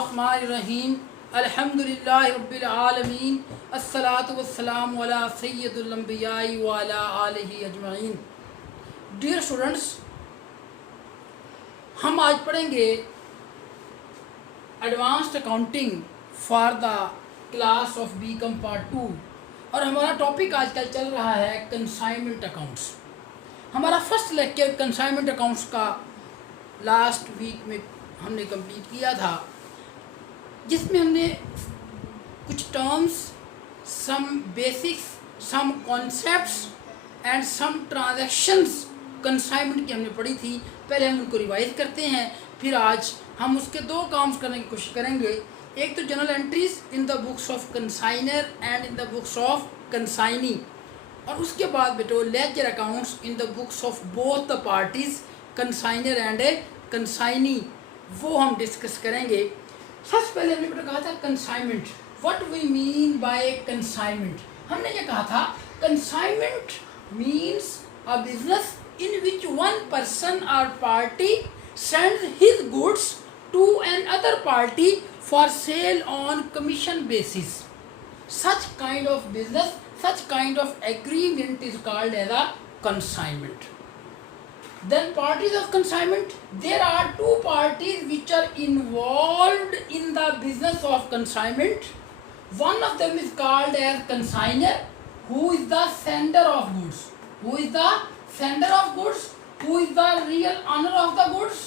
बिस्मिल्लाहिर्रहमानिर्रहीम अल्हम्दुलिल्लाहि रब्बिल आलमीन अस्सलातु वस्सलामु अला सय्यिदिल अंबियाई व अला आलिहि अजमईन। डियर स्टूडेंट्स, हम आज पढ़ेंगे advanced accounting for the class of BCom part 2 और हमारा टॉपिक आजकल चल रहा है कंसाइनमेंट अकाउंट्स। हमारा फर्स्ट लेक्चर कंसाइनमेंट अकाउंट्स का लास्ट वीक में हमने कंप्लीट किया था, जिसमें हमने कुछ terms, some basics, some concepts and some transactions consignment की हमने पढ़ी थी। पहले हम उनको रिवाइज करते हैं, फिर आज हम उसके दो काम्स करने की कोशिश करेंगे। एक तो general entries in the books of consignor and in the books of consignee, और उसके बाद बेटो ledger accounts in the books of both the parties consignor and consignee, वो हम डिस्कस करेंगे। सबसे पहले हमने बेटा कहा था consignment, what we mean by consignment. हमने ये कहा था consignment means a business in which one person और party sends his goods to another party for sale on commission basis. Such kind of business, such kind of agreement is called as a consignment. Then parties of consignment, there are two parties which are involved in the business of consignment. One of them is called as consignor, who is the sender of goods. Who is the sender of goods? Who is the real owner of the goods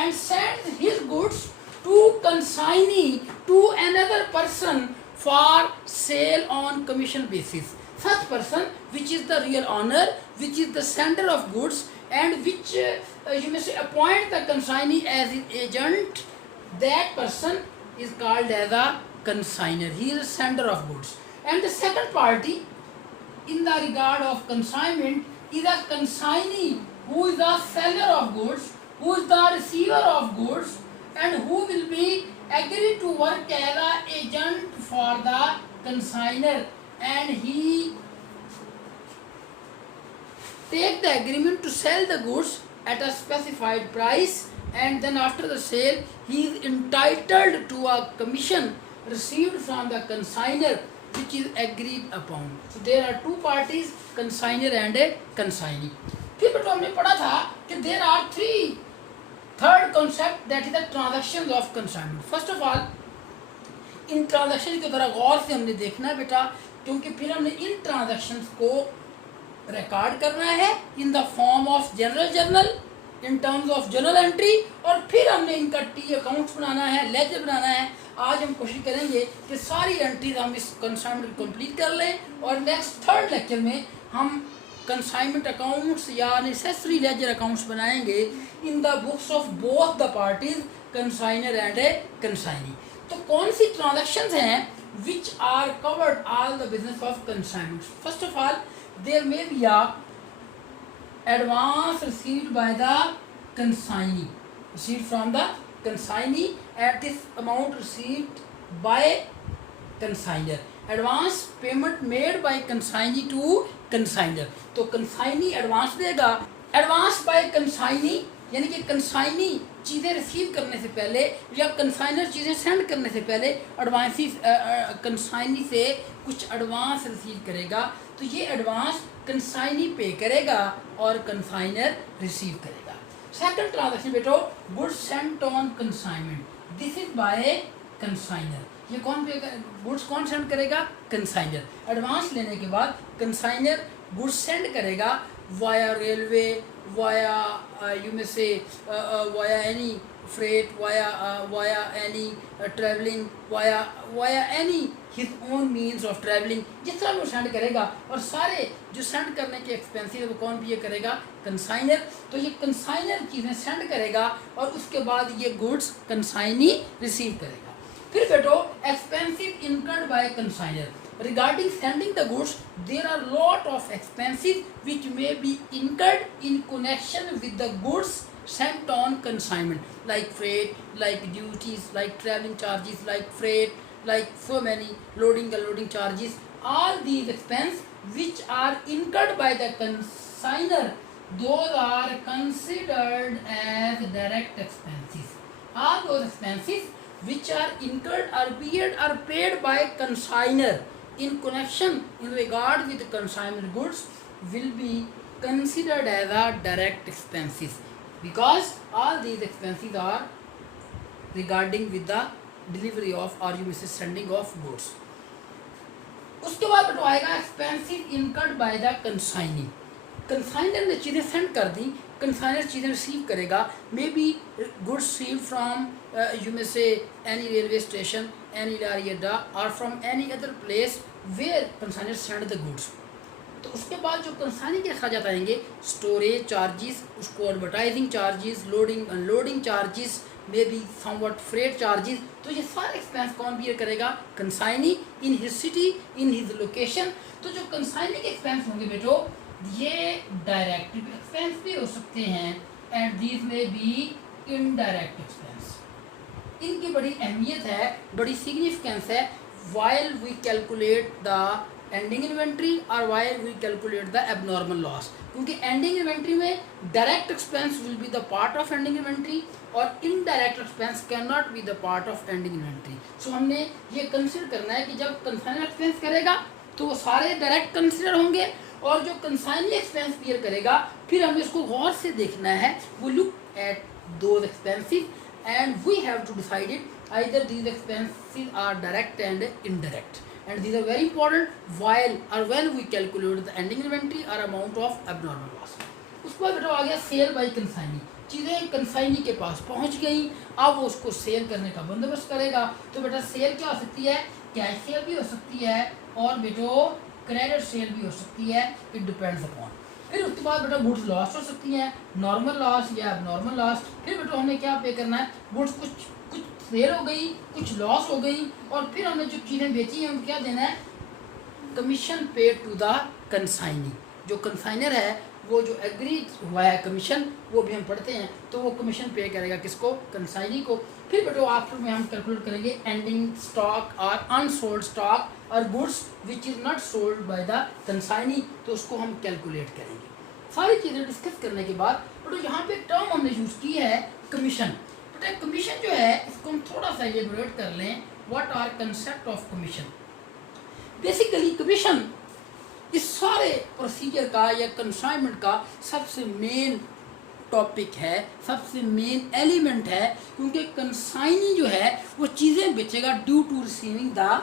and sends his goods to consignee, to another person for sale on commission basis. Such person which is the real owner, which is the sender of goods, and which you may say appoint the consignee as his agent, that person is called as a consignor. He is a sender of goods. And the second party in the regard of consignment is a consignee, who is the seller of goods, who is the receiver of goods, and who will be agreed to work as an agent for the consignor, and he take the agreement to sell the goods at a specified price, and then after the sale he is entitled to a commission received from the consignor, which is agreed upon. So there are two parties, consignor and a consignee. फिर बेटा हमने पढ़ा था कि there are third concept, that is the transactions of consignment. First of all, in transaction को ज़रा गौर से हमने देखना है बेटा, क्योंकि फिर हमने इन ट्रांजैक्शंस को रिकॉर्ड करना है in the form of general journal, in terms of general entry, और फिर हमने इनका टी अकाउंट्स बनाना है, लेजर बनाना है। आज हम कोशिश करेंगे कि सारी एंट्रीज हम इस कंसाइनमेंट को कंप्लीट कर लें, और नेक्स्ट थर्ड लेक्चर में हम कंसाइनमेंट अकाउंट्स या नेसेसरी लेजर अकाउंट्स बनाएंगे in the books of both the parties consignor and a consignee. तो कौन सी ट्रांजैक्शंस हैं which are covered all the business of consignment? First of all, there may be a advance received by the consignee, received from the consignee at this amount received by consignor, advance payment made by consignee to consignor. तो consignee advance देगा, advance bye consignee यानी कि consignee चीज़ें receive करने से पहले या consignor चीज़ें सेंड करने से पहले एडवांसी कंसाइनी से कुछ एडवांस रिसीव करेगा। तो ये एडवांस कंसाइनी पे करेगा और कंसाइनर रिसीव करेगा। सेकंड ट्रांजैक्शन बेटो, goods sent on consignment, this is by consignor. ये कौन पे गुड्स कौन सेंड करेगा? कंसाइनर। एडवांस लेने के बाद कंसाइनर गुड्स सेंड करेगा via railway, via you may say via any freight, via any traveling, via any his own means of traveling, जिस तरह वो सेंड करेगा। और सारे जो सेंड करने के एक्सपेंसिव है वो कौन भी ये करेगा? कंसाइनर। तो ये कंसाइनर चीज़ें सेंड करेगा और उसके बाद ये गुड्स कंसाइनी रिसीव करेगा। फिर बेटो expensive incurred by consignor. Regarding sending the goods, there are lot of expenses which may be incurred in connection with the goods sent on consignment, like freight, like duties, like traveling charges, like freight, like so many loading, unloading charges. All these expenses which are incurred by the consignor, those are considered as direct expenses. All those expenses which are incurred or paid by consignor in connection in regard with consignment goods will be considered as a direct expenses, because all these expenses are regarding with the delivery of or you may say sending of goods. उसके बाद बेटो आएगा expensive incurred by the consignee. Consignor ने चीज़ें send कर दी, consignor चीज़ें receive करेगा, may be goods receive from you may से any railway station, any lorry अड्डा और from any other place where consignor send the goods. तो उसके बाद जो कंसाइनी के अखराजात आएंगे, स्टोरेज चार्जेस, उसको advertising charges, loading unloading charges, may be somewhat freight charges, तो ये सारे एक्सपेंस कौन बियर करेगा? Consignee in his city, in his location. तो जो कंसाइनी के एक्सपेंस होंगे बेटो, ये डायरेक्ट एक्सपेंस भी हो सकते हैं एंड दीज में बी इनडायरेक्ट एक्सपेंस। इनकी बड़ी अहमियत है, बड़ी सिग्निफिकेंस है while we calculate the ending inventory और while we calculate the abnormal loss, क्योंकि एंडिंग इन्वेंट्री में direct expense will be the part of ending inventory और indirect expense can not be the part of ending inventory. So हमने ये consider करना है कि जब कंसाइनर एक्सपेंस करेगा तो वो सारे डायरेक्ट कंसिडर होंगे और जो कंसाइनी एक्सपेंस बियर करेगा फिर हमें इसको गौर से देखना है। वो look at those expensive and we have to decide it either these expenses are direct and indirect, and these are very important while or when we calculate the ending inventory or amount of abnormal loss. उसके बाद बेटा आ गया cell by consignee. चीज़ें consignee के पास पहुंच गई, अब वो उसको सेल करने का बंदोबस्त करेगा। तो बेटा सेल क्या हो सकती है? कैश सेल भी हो सकती है और बेटो क्रेडिट सेल भी हो सकती है, इट डिपेंड्स अपॉन। फिर उसके बाद बेटा गुड्स लॉस हो सकती हैं, नॉर्मल लॉस या एबनॉर्मल लॉस। फिर बेटा हमें क्या पे करना है? गुड्स कुछ सेल हो गई, कुछ लॉस हो गई और फिर हमने जो चीज़ें बेची हैं उनको क्या देना है? Commission paid to the consignee. जो कंसाइनर है वो जो एग्री हुआ है कमीशन, वो भी हम पढ़ते हैं, तो वो कमीशन पे करेगा किसको? कंसाइनी को। फिर बेटो आफ्टर में हम कैलकुलेट करेंगे एंडिंग स्टॉक और अनसोल्ड स्टॉक और goods which is not sold by the consignee, तो उसको हम कैलकुलेट करेंगे। सारी चीज़ें डिस्कस करने के बाद बेटो यहाँ पे टर्म हमने यूज़ की है कमीशन। कमीशन जो है इसको हम थोड़ा सा एलेबोरेट कर लें। What are concept of commission? Basically commission इस सारे प्रोसीजर का या कंसाइनमेंट का सबसे मेन टॉपिक है, सबसे मेन एलिमेंट है, क्योंकि कंसाइनी जो है वो चीज़ें बेचेगा due to receiving the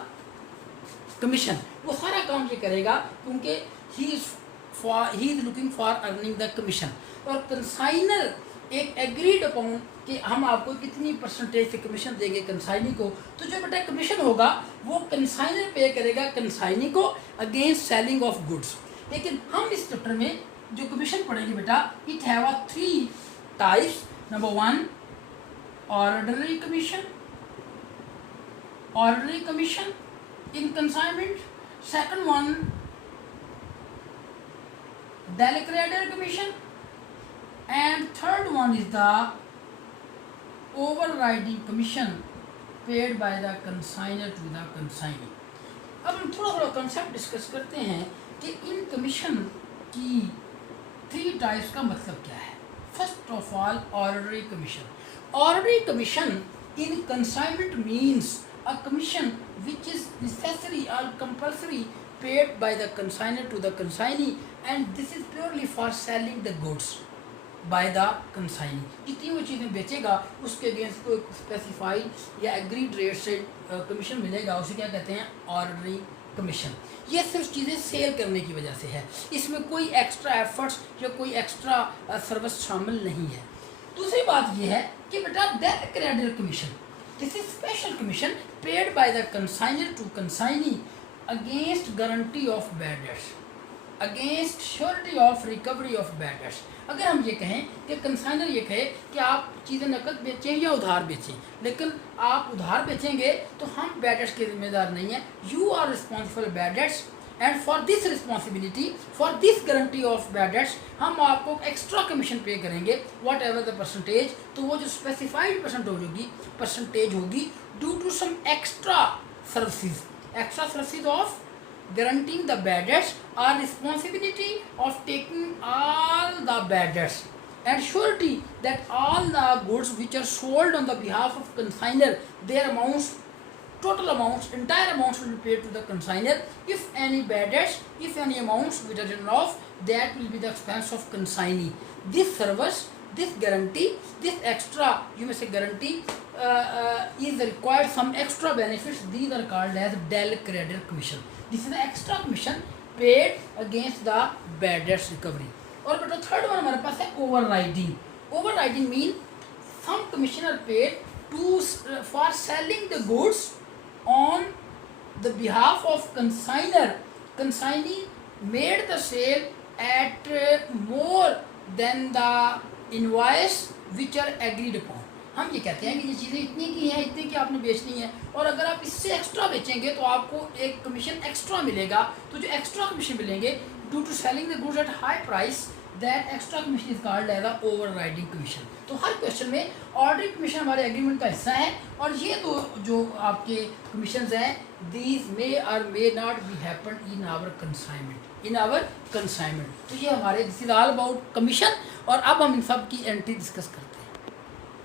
commission. वो सारा काम ये करेगा क्योंकि he is looking for earning the commission. और कंसाइनर एक एग्रीड अपॉन कि हम आपको कितनी परसेंटेज से कमीशन देंगे कंसाइनी को। तो जो बेटा कमीशन होगा वो कंसाइनर पे करेगा कंसाइनी को अगेंस्ट सेलिंग ऑफ गुड्स। लेकिन हम इस चैप्टर में जो कमीशन पढ़ेंगे बेटा, it have a 3 types. Number 1 ordinary commission in consignment, second one del credere commission and third one is the overriding commission paid by the consignor to the consignee। अब हम थोड़ा कंसेप्ट डिस्कस करते हैं कि इन कमीशन की 3 types का मतलब क्या है। First of all ordinary commission. Ordinary commission in consignment means a commission which is necessary और compulsory paid by the consignor to the consignee and this is purely for selling the goods bye the consignee. जितनी वो चीज़ें बेचेगा उसके against को specified या agreed rate से commission मिलेगा, उसे क्या कहते हैं? Ordinary commission. ये सिर्फ चीज़ें सेल करने की वजह से है, इसमें कोई एक्स्ट्रा एफर्ट्स या कोई एक्स्ट्रा सर्विस शामिल नहीं है। दूसरी बात ये है कि बेटा del credere commission, this is special commission paid by the consignor to consignee against guarantee of bad debts, against surety of recovery of bad debts. अगर हम ये कहें कि कंसाइनर ये कहे कि आप चीज़ें नकद बेचें या उधार बेचें, लेकिन आप उधार बेचेंगे तो हम बैड डेट्स के जिम्मेदार नहीं हैं, you are responsible bad debts and for this responsibility for this guarantee of bad debts हम आपको एक्स्ट्रा कमीशन पे करेंगे व्हाट एवर द परसेंटेज। तो वो जो स्पेसिफाइड परसेंटेज होगी due to some extra services of guaranteeing the bad debts or responsibility of taking all the bad debts and surety that all the goods which are sold on the behalf of consignor, their amounts, total amounts, entire amounts will be paid to the consignor. If any bad debts, if any amounts which are written off, that will be the expense of consignee. This service, this guarantee, this extra, you may say guarantee, is required some extra benefits. These are called as Dell Creditor Commission. This is the extra commission paid against the bad debts recovery. और बेटा third one हमारे पास है overriding. Overriding mean some commission are paid to for selling the goods on the behalf of consignor. Consignee made the sale at more than the invoice which are agreed upon. हम ये कहते हैं कि ये चीज़ें इतनी की हैं, इतनी की आपने बेचनी है, और अगर आप इससे एक्स्ट्रा बेचेंगे तो आपको एक कमीशन एक्स्ट्रा मिलेगा. तो जो एक्स्ट्रा कमीशन मिलेंगे due to selling the goods at high price, that extra commission is called as the overriding commission. तो हर क्वेश्चन में ऑर्डरिंग कमीशन हमारे एग्रीमेंट का हिस्सा है, और ये तो जो आपके कमीशंस हैं, दीज मे और may not be happen in our consignment, in our consignment. तो ये हमारे this is all about commission. और अब हम इन सब की एंट्री डिस्कस करते हैं.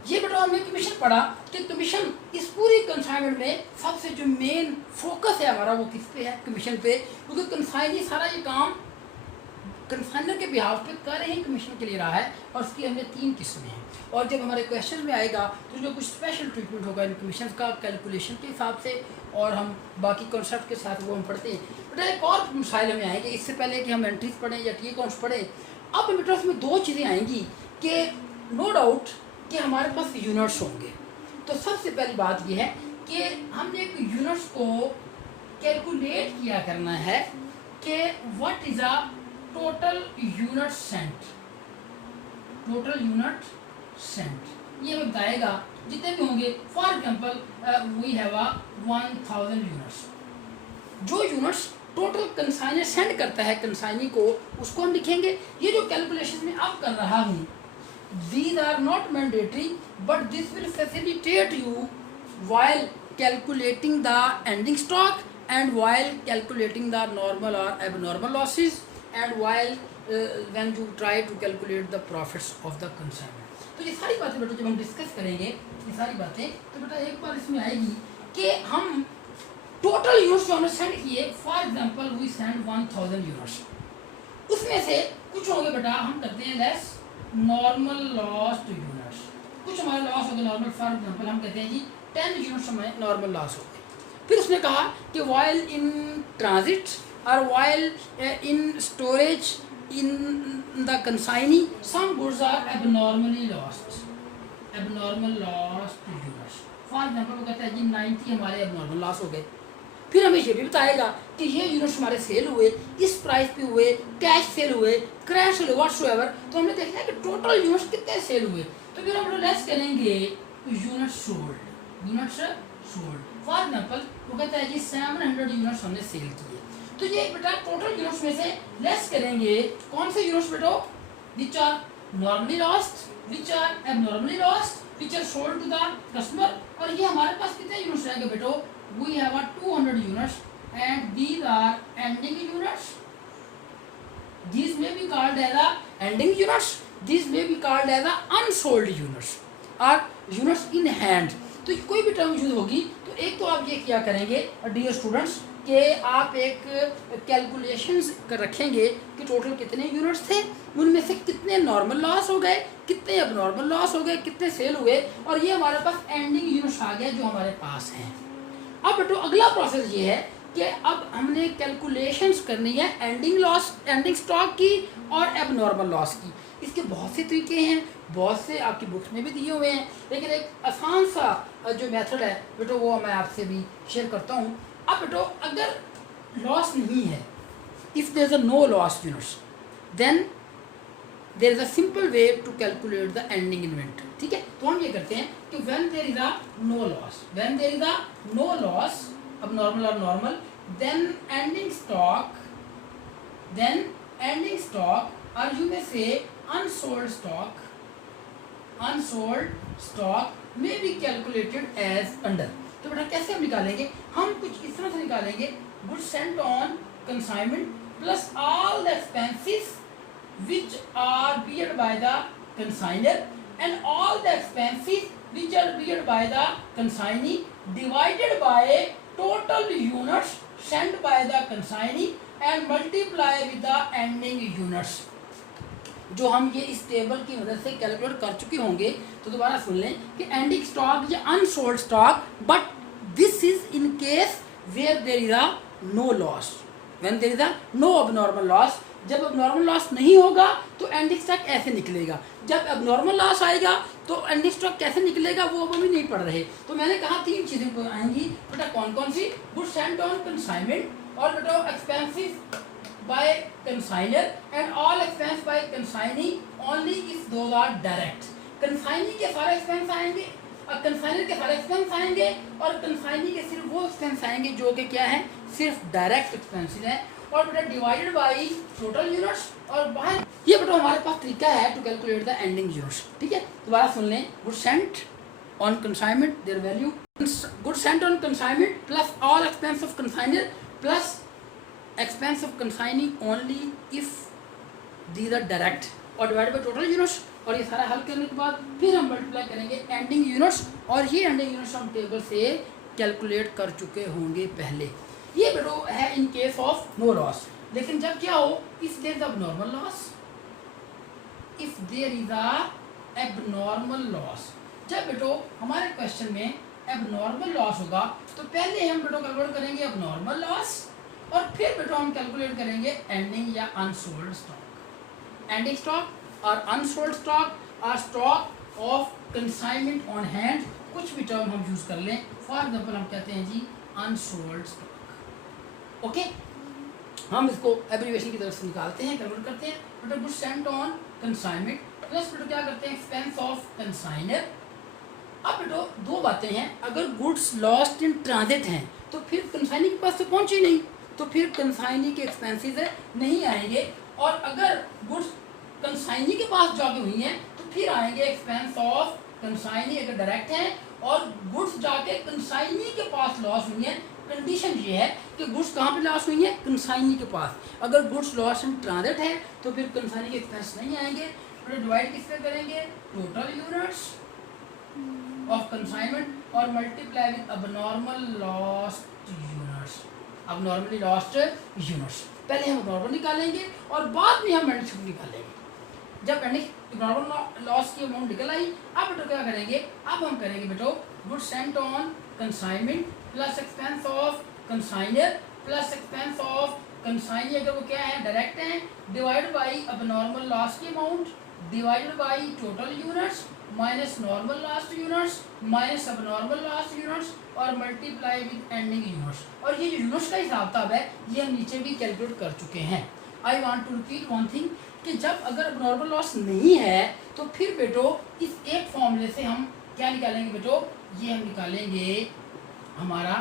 ये बेटा हमने कमीशन पढ़ा कि कमीशन इस पूरी कंसाइनमेंट में सबसे जो मेन फोकस है हमारा वो किस पे है, कमीशन पे. क्योंकि कंसाइनी सारा ये काम कंसाइनर के बिहाफ पे कर ही कमीशन के लिए रहा है, और उसकी हमने 3 किस्में हैं. और जब हमारे क्वेश्चन में आएगा तो जो कुछ स्पेशल ट्रीटमेंट होगा इन कमीशन का कैलकुलेशन के हिसाब से, और हम बाकी कॉन्सेप्ट के साथ वो हम पढ़ते हैं. बेटा एक और मसाइल हमें आएंगे इससे पहले कि हम एंट्रीज पढ़ें या टी अकाउंट्स पढ़ें. अब बेटा उसमें 2 चीज़ें आएंगी कि नो डाउट कि हमारे पास यूनिट्स होंगे. तो सबसे पहली बात यह है कि हमने एक यूनिट्स को कैलकुलेट किया करना है कि what is a total unit sent. Total unit sent ये हमें बताएगा जितने भी होंगे. For example we have a 1000 units. जो यूनिट्स टोटल कंसाइनर सेंड करता है कंसाइनी को, उसको हम लिखेंगे. ये जो कैलकुलेशन में अब कर रहा हूँ, these are not mandatory, but this will facilitate you while calculating the ending stock and while calculating the normal or abnormal losses and while when you try to calculate the profits of the consignment. तो ये सारी बातें बेटा जब हम discuss करेंगे, ये सारी बातें तो बेटा एक बार इसमें आएगी कि हम टोटल यूनिट्स जो हमने सेंड किए, for example we send 1000 units, उसमें से कुछ होंगे बेटा हम करते हैं less normal loss to units. कुछ हमारे लॉस हो गए नॉर्मल. फॉर एग्जांपल हम कहते हैं जी 10 यूनिट्स हमें नॉर्मल लॉस हो गए. फिर उसने कहा कि वाइल इन ट्रांजिट और while in storage in the consignee some goods are abnormally lost. Abnormal loss to units. For example वो कहते हैं जी 90 हमारे एबनॉर्मल लॉस हो गए. फिर हमें ये भी बताएगा कि ये यूनिट्स हमारे सेल हुए, इस प्राइस पे हुए, कैश सेल हुए, क्रैश हुए, व्हाटसोएवर. तो हमने देखना है कि टोटल यूनिट्स कितने सेल हुए. तो फिर हम लेस करेंगे units sold. Units sold for example वो कहता है जी 700 यूनिट्स हमने सेल किए. तो ये बेटा टोटल यूनिट्स में से लेस करेंगे कौन से यूनिट्स बेटो, which are normally lost, which are abnormally lost, which are sold to the customer. और ये हमारे पास कितने यूनिट्स रहेंगे बेटो, we have a 200 units and these are ending units. These may be called as a ending units. These may be called as a unsold units or units in hand. तो कोई भी term use होगी तो एक तो आप ये क्या करेंगे डियर स्टूडेंट्स कि आप एक कैलकुलेशंस कर रखेंगे कि टोटल कितने यूनिट्स थे, उनमें से कितने नॉर्मल लॉस हो गए, कितने अब नॉर्मल लॉस हो गए, कितने सेल हुए, और ये हमारे पास एंडिंग यूनिट्स आ गया जो हमारे पास हैं. अब बेटो अगला प्रोसेस ये है कि अब हमने कैलकुलेशंस करनी है एंडिंग लॉस, एंडिंग स्टॉक की और एबनॉर्मल लॉस की. इसके बहुत से तरीके हैं, बहुत से आपकी बुक्स में भी दिए हुए हैं, लेकिन एक आसान सा जो मेथड है बेटो वो मैं आपसे भी शेयर करता हूँ. अब बेटो अगर लॉस नहीं है, if there is a no loss units, then there is a simple way to calculate the ending inventory. ठीक है, तो हम ये करते हैं कि when there is a no loss, when there is a no loss, अब नॉर्मल और normal, then ending stock, then ending stock और you may say unsold stock, unsold stock may be calculated as under. तो बेटा कैसे हम निकालेंगे, हम कुछ इस तरह से निकालेंगे, goods sent on consignment plus all the expenses which are paid by the consignor and all the expenses which are paid by the consignee divided by total units sent by the consignee and multiply with the ending units। जो हम ये इस table की मदद से calculate कर चुके होंगे, तो दोबारा सुन लें कि एंडिंग स्टॉक या unsold stock, but this is in case where there is a no loss, when there is a no abnormal loss. जब अबनॉर्मल लॉस नहीं होगा तो एंडिंग स्टॉक ऐसे निकलेगा, जब अबनॉर्मल लॉस आएगा तो एंडिंग स्टॉक कैसे निकलेगा वो अब हम नहीं पढ़ रहे। तो मैंने कहा 3 चीज़ें आएंगी बेटा, कौन कौन सी? गुड्स सेंट ऑन कंसाइनमेंट, और बेटा expensive by consignor and all expense by consignee only if those are direct। consignee के सारे expense आएंगे और consignor के सारे expense आएंगे, और consignee के सिर्फ वो expense आएंगे जो कि क्या है, सिर्फ direct expenses हैं, और बेटा divided by total units। और बाहर ये बेटा हमारे पास तरीका है to calculate the ending units, ठीक है। दोबारा सुन लें, goods sent on consignment their value, goods sent on consignment plus all expense of consignor plus expense of consignee only if these are direct, और divided by total units। और ये सारा हल करने के बाद फिर हम मल्टीप्लाई करेंगे एंडिंग यूनिट्स, और ये एंडिंग यूनिट्स हम टेबल से कैलकुलेट कर चुके होंगे पहले। ये बेटो है in case of no loss. लेकिन जब क्या हो, if there is abnormal loss, if there is a abnormal loss, जब बेटो हमारे क्वेश्चन में एबनॉर्मल लॉस होगा तो पहले हम बेटो कैलकुलेट करेंगे एबनॉर्मल लॉस, और फिर बेटा हम कैलकुलेट करेंगे एंडिंग या अनसोल्ड स्टॉक। एंडिंग स्टॉक और अनसोल्ड स्टॉक और stock of consignment on hand, कुछ भी टर्म हम यूज कर लें। फॉर एग्जांपल हम कहते हैं जी अनसोल्ड स्टॉक, ओके। हम इसको एब्रीविएशन की तरफ से निकालते हैं, कैलकुलेट करते हैं। बेटा goods sent on consignment plus बेटा क्या करते हैं, एक्सपेंस ऑफ कंसाइनर। अब बेटो दो बातें हैं, अगर गुड्स लॉस्ट इन ट्रांजिट हैं तो फिर कंसाइनी के पास तो पहुंची नहीं, तो फिर कंसाइनी के एक्सपेंसेस नहीं आएंगे, और अगर गुड्स कंसाइनी के पास जाके हुई हैं तो फिर आएंगे एक्सपेंस ऑफ कंसाइनी अगर डायरेक्ट हैं, और गुड्स जाके कंसाइनी के पास लॉस हुई हैं। कंडीशन ये है कि गुड्स कहाँ पे लॉस हुई हैं, कंसाइनी के पास। अगर गुड्स लॉस इन ट्रांजिट है तो फिर कंसाइनी के एक्सपेंस नहीं आएंगे। तो डिवाइड किस पे करेंगे, टोटल यूनिट्स ऑफ कंसाइनमेंट और multiply with abnormal lost units, abnormally lost units. पहले हम नॉर्मल निकालेंगे और बाद में हम एंडिंग निकालेंगे। जब एंडिंग नॉर्मल लॉस की अमाउंट निकल आई, अब बेटो क्या करेंगे, अब हम करेंगे बेटो goods sent on consignment plus expense of consignor plus expense of consignee अगर वो क्या है, डायरेक्ट है, डिवाइड बाई अबनॉर्मल लॉस की amount divided by total units minus normal last units minus subnormal last units और मल्टीप्लाई विद एंडिंग यूनिट्स। और ये जो यूनिट्स का हिसाब किताब है ये हम नीचे भी कैलकुलेट कर चुके हैं। I want to repeat one thing कि जब अगर अबनॉर्मल लॉस नहीं है तो फिर बेटो इस एक फॉर्मूले से हम क्या निकालेंगे बेटो, ये हम निकालेंगे हमारा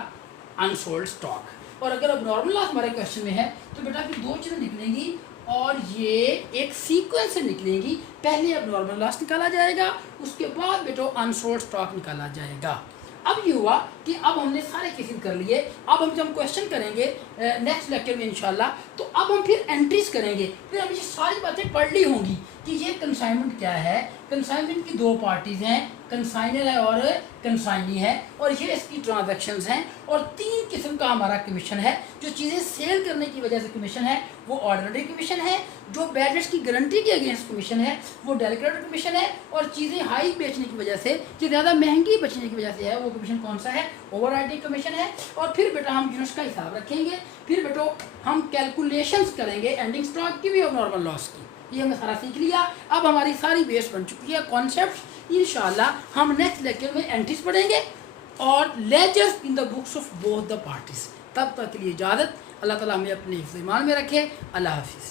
अनसोल्ड स्टॉक। और अगर अबनॉर्मल लॉस हमारे क्वेश्चन में है तो बेटा फिर दो चीज़ें निकलेंगी और ये एक सीक्वेंस से निकलेंगी। पहले अबनॉर्मल लॉस निकाला जाएगा, उसके बाद बेटो अनसोल्ड स्टॉक निकाला जाएगा। अब ये हुआ कि अब हमने सारे केसेस कर लिए। अब हम जब क्वेश्चन करेंगे नेक्स्ट लेक्चर में इंशाल्लाह, तो अब हम फिर एंट्रीज करेंगे। फिर हम ये सारी बातें पढ़ ली होंगी कि ये कंसाइनमेंट क्या है। कंसाइनमेंट की दो पार्टीज हैं, कंसाइनर है और कंसाइनी है, और ये इसकी ट्रांजैक्शंस हैं। और तीन किस्म का हमारा कमीशन है। जो चीज़ें सेल करने की वजह से कमीशन है वो ऑर्डिनरी कमीशन है, जो बैड डेट्स की गारंटी के अगेंस्ट कमीशन है वो डेलिकेटेड कमीशन है, और चीज़ें हाई बेचने की वजह से कि ज़्यादा महंगी बेचने की वजह से है वो कमीशन कौन सा है, ओवरराइडिंग कमीशन है। और फिर बेटा हम यूनिट्स का हिसाब रखेंगे, फिर बेटो हम कैलकुलेशंस करेंगे एंडिंग स्टॉक की भी और नॉर्मल लॉस की। ये हमने सारा सीख लिया। अब हमारी सारी बेस बन चुकी है कॉन्सेप्ट। इंशाल्लाह हम नेक्स्ट लेक्चर में एंट्रीज पढ़ेंगे और ledgers in the books of both the parties. तब तक के लिए इजाज़त। अल्लाह ताला हमें अपने ईमान में रखे। अल्लाह हाफिज़।